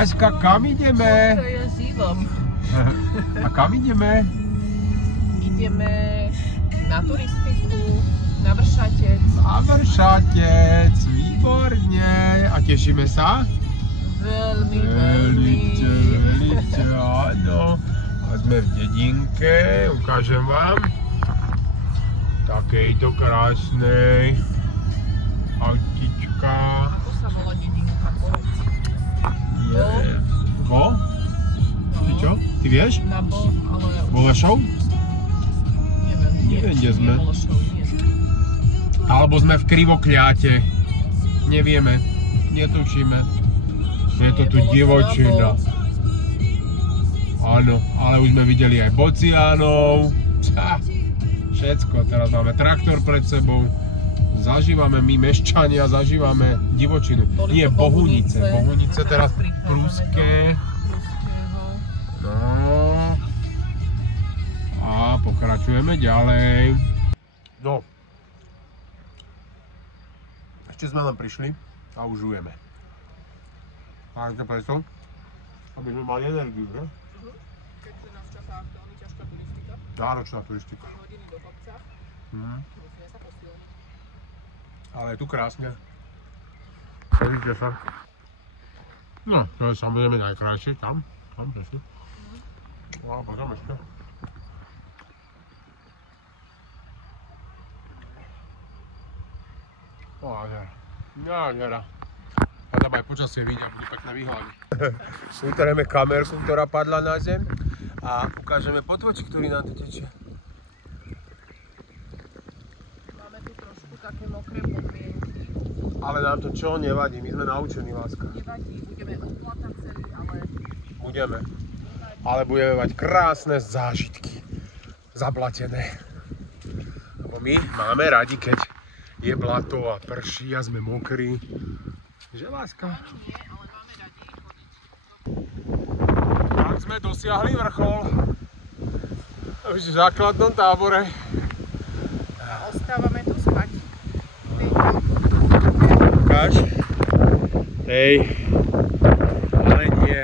Láska, kam ideme? To je zívom. A kam ideme? Ideme na turistiku, na Vršatec. Na Vršatec, výborne. A tešíme sa? Veľmi. Veľmi, áno. A sme v dedinke, ukážem vám. Takejto krásnej autička. Ako sa volá dedinka? Vo? Ty čo? Ty vieš? Na Bo, ale... Bolešov? Neviem, kde sme. Bolešov, nie. Alebo sme v Krivokľate. Nevieme. Netušíme. Je to tu divočina. Áno, ale už sme videli aj bociánov. Všetko. Teraz máme traktor pred sebou. Zažívame my meščania, zažívame divočinu. Nie, Bohunice. Bohunice teraz Pruské. No. A pokračujeme ďalej. No. Ešte sme len prišli a už žujeme. Tak to preto, aby sme mali energiu, ne? Keďže nás čaká aktuálne ťažká turistika. Náročná turistika. 3 hodiny do kopca. Musíme sa posilniť. Ale je tu krásne. Pozrite sa. No, to je samozrejme najkrajšie, tam presne. No a potom ešte. No nádhera. A tam aj počasie vidia, budú pekné výhľady. Utreme kamerku, ktorá padla na zem a ukážeme potvočík, ktorý nám tu tečie. Máme tu trošku také mokré podmienky. Ale nám to čo? Nevadí, my sme naučení, láska. Nevadí, budeme odplatať celý, ale... Budeme. Ale budeme mať krásne zážitky. Zablatené. Lebo my máme radi, keď je blato a prší a sme mokrí. Že, láska? Nie, ale máme radi chodiť. Tak sme dosiahli vrchol. Už v základnom tábore. Ostávame tu spať. Ukáž. Hej. Ale nie.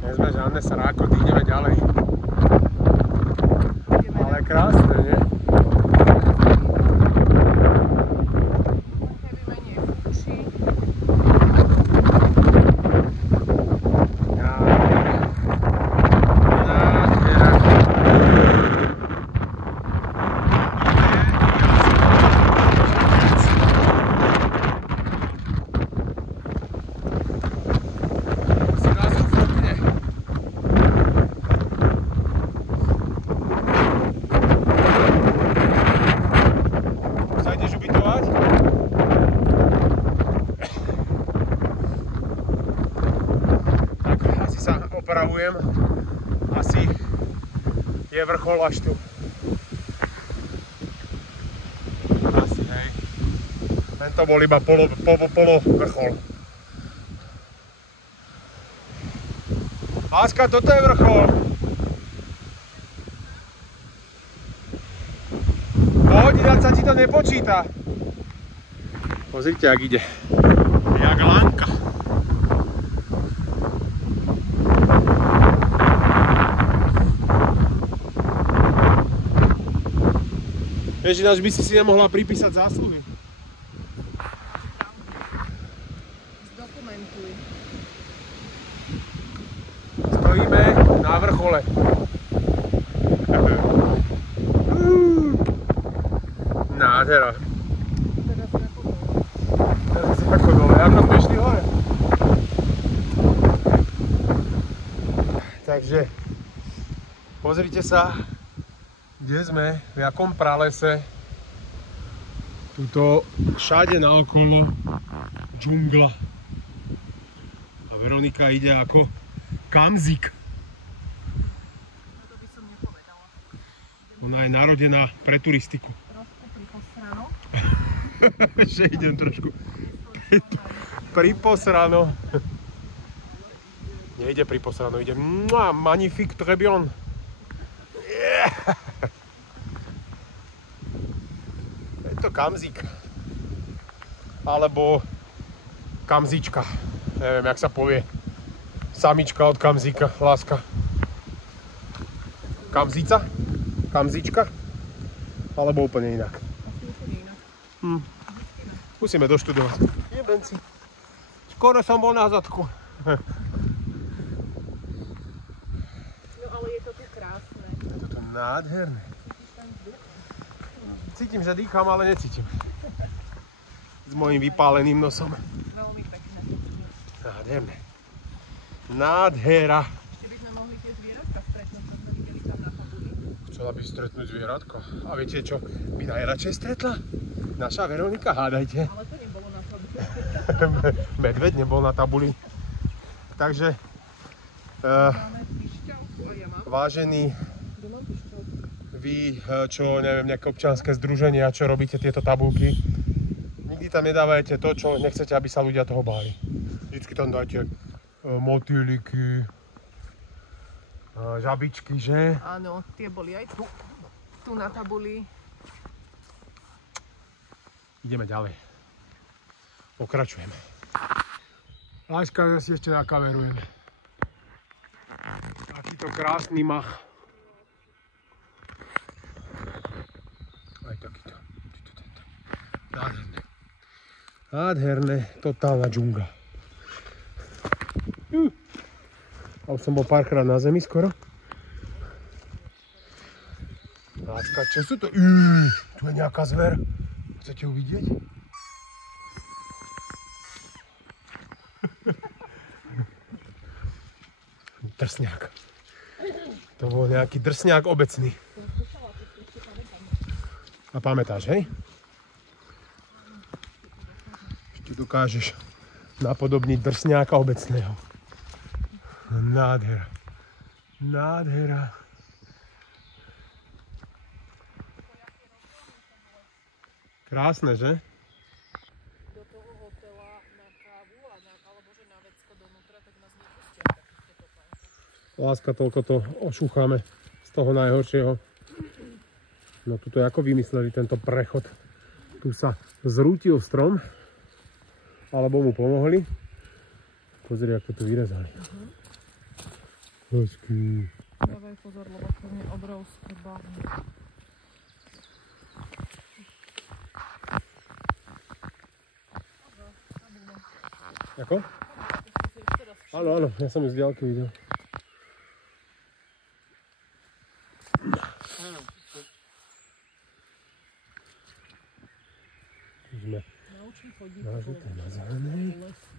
Nie sme žiadne srákoty, ideme ďalej. Ale krásne, nie? Opravujem. Asi je vrchol až tu. Asi, hej. Tento bol iba polo vrchol. Láska, toto je vrchol. Poď, ináč sa ti to nepočíta. Pozrite, jak ide. Jak lanka. Vieš, ináč by si nemohla pripísať zásluhy. Zdokumentuj. Stojíme na vrchole. Nádhera. Teraz ako dole, ako sme išli hore. Takže pozrite sa, kde sme, v jakom pralese. Tuto všade naokolo džungla. A Veronika ide ako kamzik. To by som nepovedala. Ona je narodená pre turistiku. Trošku priposrano. Že idem trošku priposrano. Nejde priposrano, ide magnifique, très bien. Yeah. Je to kamzik. Alebo kamzička. Neviem, jak sa povie. Samička od Kamzíka, láska. Kamzica? Kamzička? Alebo úplne inak? Musíme doštudovať. Jebenci. Skoro som bol na zadku. No ale je to tu krásne. Je to tu nádherné. Cítim, že dýcham, ale necítim. S mojím vypáleným nosom. Veľmi pekné. Nádherné. Nádhera. Ešte by sme mohli tie zvieratka stretnúť, čo sme videli tam na tabuli. Chcela by stretnúť zvieratko. A viete čo by najradšej stretla? Naša Veronika, hádajte. Ale to nebolo na tabuli. Medveď nebol na tabuli. Takže, Máme pišťalku a ja mám. vážení, Kto mám pišťalku? vy, čo neviem, nejaké občianske združenia, čo robíte tieto tabulky, nikdy tam nedávajte to, čo nechcete, aby sa ľudia toho báli. Vždycky tam dajte motýliky, žabičky, že? Áno, tie boli aj tu. Tu na tabuli. Ideme ďalej. Pokračujeme. Láska, si ešte nakamerujeme. Takýto krásny mach. Aj takýto. Nádherné. Nádherné, totálna džungla. A už som bol párkrát na zemi skoro. Láska, čo sú to? Tu je nejaká zver. Chcete ju vidieť? Drsňák. To bol nejaký drsňák obecný. A pamätáš, hej? Ešte dokážeš napodobniť drsňáka obecného. Nádhera. Nádhera. Krásne, že? Do toho hotela na kávu alebo že na vecko donútra, tak nás nepustia takýchto topánky. Láska, toľko to ošúchame z toho najhoršieho. No tuto ako vymysleli tento prechod. Tu sa zrútil strom, alebo mu pomohli. Pozri, ako to vyrezali. Hezký. Dávaj pozor, lebo to je obrovské bahno. Ako? Áno, áno, ja som ju z diaľky videl. Sme Naučím chodiť nažité na zelenej. lesu.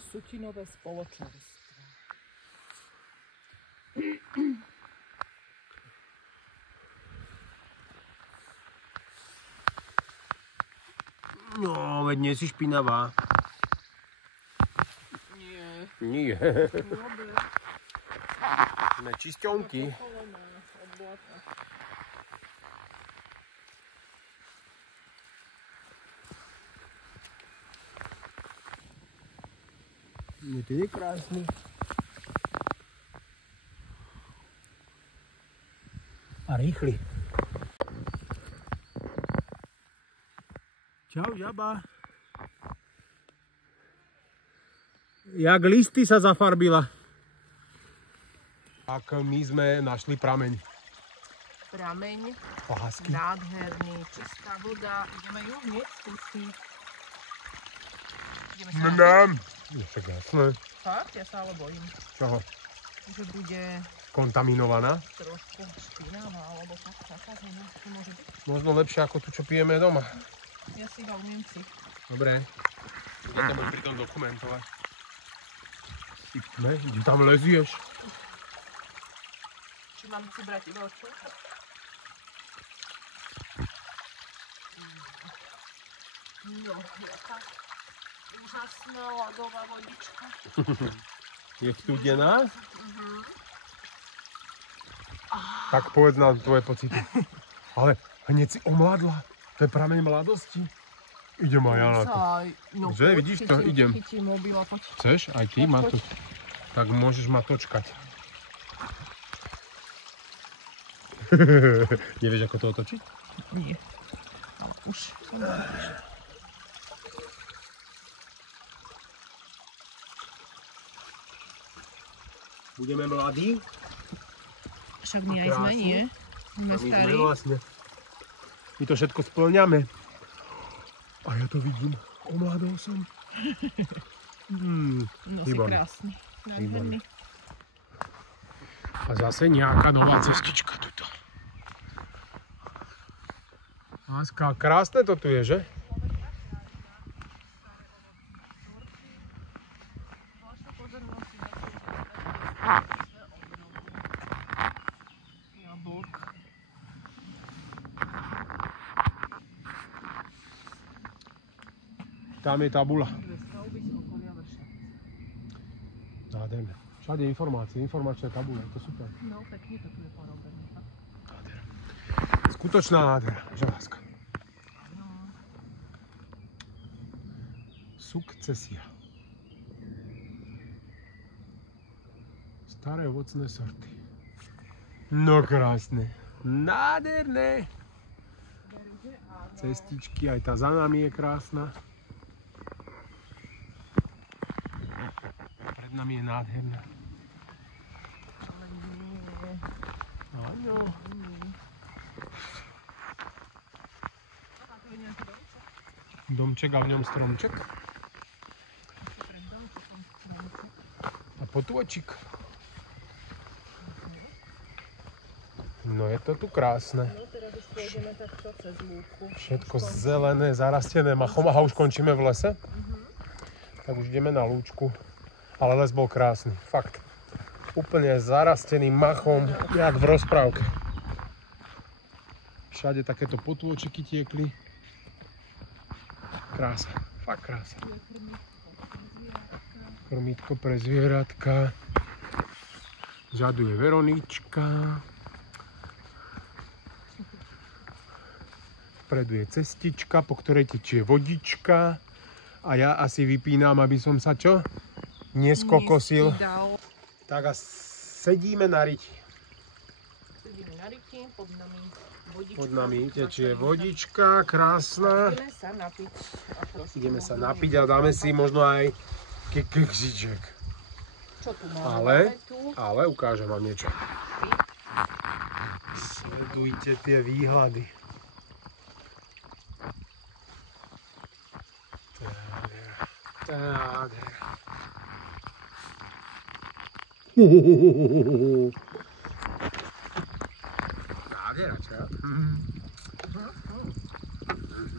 Sutinové spoločenstvo. No, veď nie si špinavá. Nie. Nie. Vôbec. Sme čisťonky. Pocholená od blata. Nie, ty je krásny. A rýchly. Čau, žaba. Jak listy sa zafarbila. Tak my sme našli prameň. Prameň, Lásky. nádherný, čistá voda. Ideme ju hneď skúsiť. Ideme sa Mňam. Je však jasné. Fakt? Ja sa ale bojím, Čoho? že bude Kontaminovaná. trošku špinavá, alebo tak zakazená. To môže byť. Možno lepšie ako tu, čo pijeme doma. Ja si ho umiem si. Dobre. Budem to pri tom dokumentovať. Sypme, kde tam lezieš? Či mám si brať iba oči? No, jaká úžasná ľadová vodička. Je studená? Tak povedz nám tvoje pocity. Ale hneď si omladla. To je prameň mladosti. Idem aj ja na to. No, Že, vidíš to? Idem. Chytím mobil a poď. Chceš? Aj ty ma tu. Tak môžeš ma točkať. Nevieš, ako to otočiť? Nie. Ale už. Budeme mladí. Však my aj sme, nie? My starí. Vlastne. My to všetko splňame. A ja to vidím. Omládol som. No si krásny. Nádherný. A zase nejaká nová cestička tuto. Láska, krásne to tu je, že? Tam je tabula. Nádherné. Všade informácie, informačné tabule, to super. No, pekne to tu je porobené. Nádhera. Skutočná nádhera, že láska. Sukcesia. Staré ovocné sorty. No krásne. Nádherné. Cestičky, aj tá za nami je krásna. Pred nami je nádherná. Áno. Domček a v ňom stromček. A potôčik. No je to tu krásne. No teraz už pôjdeme takto cez lúku. Všetko zelené, zarastené machom. Aha, už končíme v lese. Tak už ideme na lúčku. Ale les bol krásny, fakt. Úplne zarastený machom, jak v rozprávke. Všade takéto potôčiky tiekli. Krása, fakt krása. Krmítko pre zvieratka. Vzadu je Veronička. Vpredu je cestička, po ktorej tečie vodička. A ja asi vypínam, aby som sa čo? Neskokosil. Tak a sedíme na riti. Sedíme na riti, pod nami vodička. Pod nami tečie vodička, krásna. Ideme sa napiť. Ideme sa napiť a dáme si možno aj keksiček. Čo tu máme? Ale ukážem vám niečo. Sledujte tie výhľady. Nádhera. Nádhera, čo?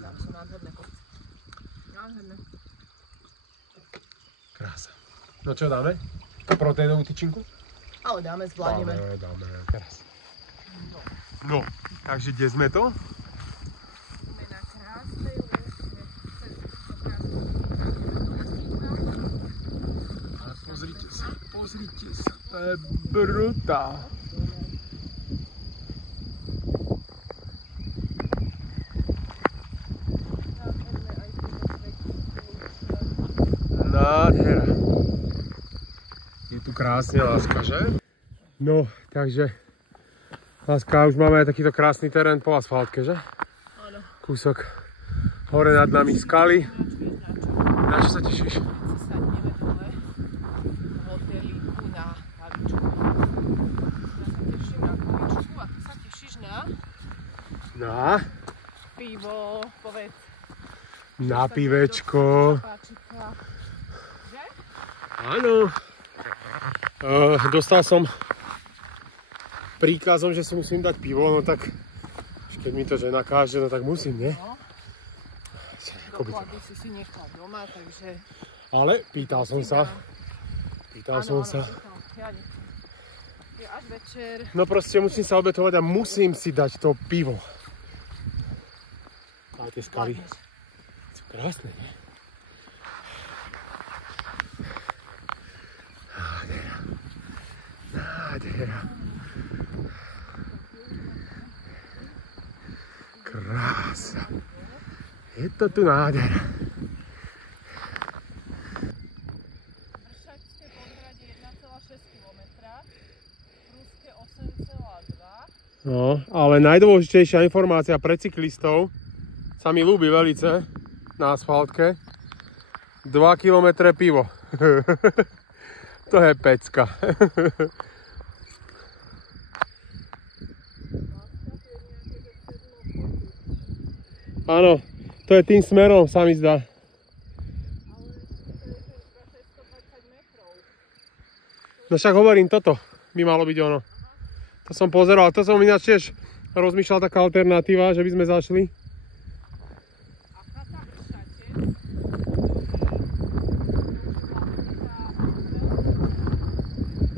Tam sú nádherné kopce. Nádherné. Krása. No čo dáme? Proteínovú tyčinku? Ale dáme, zvládneme. Dáme, teraz. No, takže kde sme to? Sme na krásnej lúke. Pozrite sa, to je brutál. Nádhera. Je tu krásne, láska, že? No, takže láska, už máme aj takýto krásny terén po asfaltke, že? Áno. Kúsok hore nad nami skaly. Na čo sa tešíš? Sadneme dole v hotelíku na kavičku. Ja sa teším na kavičku a ty sa tešíš na? Na? Pivo, povedz. Na pivečko. Že? Áno. Dostal som príkazom, že si musím dať pivo, no tak keď mi to žena káže, no tak musím, nie? No. Doklady si nechal doma, takže... Ale pýtal som sa. Áno, je až večer. No proste musím sa obetovať a musím si dať to pivo. A tie skaly sú krásne, nie? Nádhera. Krása. Je to tu nádhera. Vršačské Podhradie 1,6 km, Prúske 8,2. No, ale najdôležitejšia informácia pre cyklistov sa mi ľúbi velice na asfaltke. 2 km pivo. To je pecka. Áno, to je tým smerom, sa mi zdá. No však hovorím, toto by malo byť ono. To som pozeral, to som ináč tiež rozmýšľal, taká alternatíva, že by sme zašli.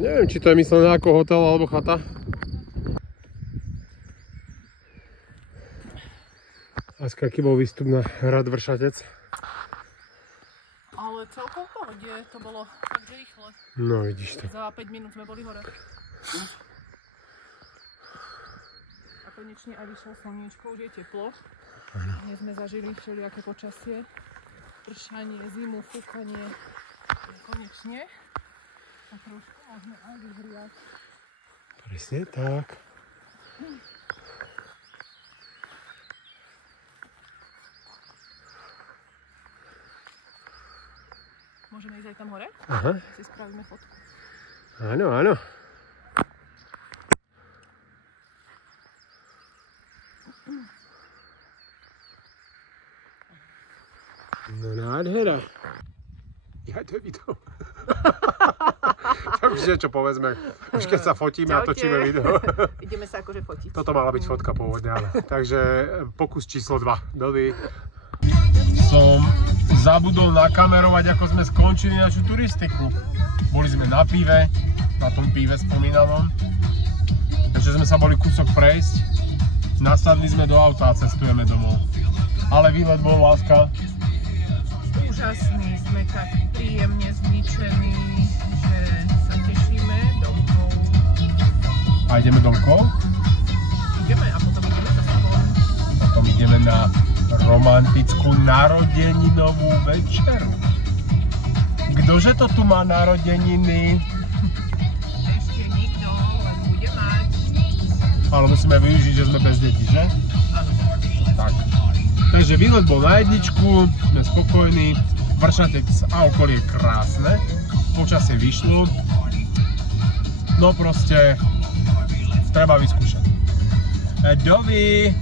Neviem, či to je myslené ako hotel alebo chata. Láska, aký bol výstup na hrad Vršatec? Ale celkom v pohode, to bolo fakt rýchle. No, vidíš to. Za 5 minút sme boli hore. A konečne aj vyšlo slniečko, už je teplo. Dnes sme zažili všelijaké počasie. Pršanie, zimu, fúkanie. Konečne. A trošku môžeme aj vyhriať. Presne tak. Môžeme ísť aj tam hore? Aha. Si spravíme fotku. Áno, áno. No nádhera. Ja to je video. Tak už niečo povedzme, už keď sa fotíme a točíme video. Ideme sa akože fotiť. Toto mala byť fotka pôvodne, áno. Takže pokus číslo 2. Dovi. Som zabudol nakamerovať, ako sme skončili našu turistiku. Boli sme na pive, na tom pive spomínanom. Takže sme sa boli kúsok prejsť. Nasadli sme do auta a cestujeme domov. Ale výlet bol, láska. Úžasný, sme tak príjemne zničení, že sa tešíme domov. A ideme domkov? Ideme a potom ideme za sebou. Potom ideme na romantickú narodeninovú večeru. Kdože to tu má narodeniny? Ešte nikto, len bude mať. Ale musíme využiť, že sme bez detí, že? Áno. Tak. Takže výlet bol na jedničku, sme spokojní. Vršatec a okolie je krásne. Počasie vyšlo. No proste treba vyskúšať. Dovi!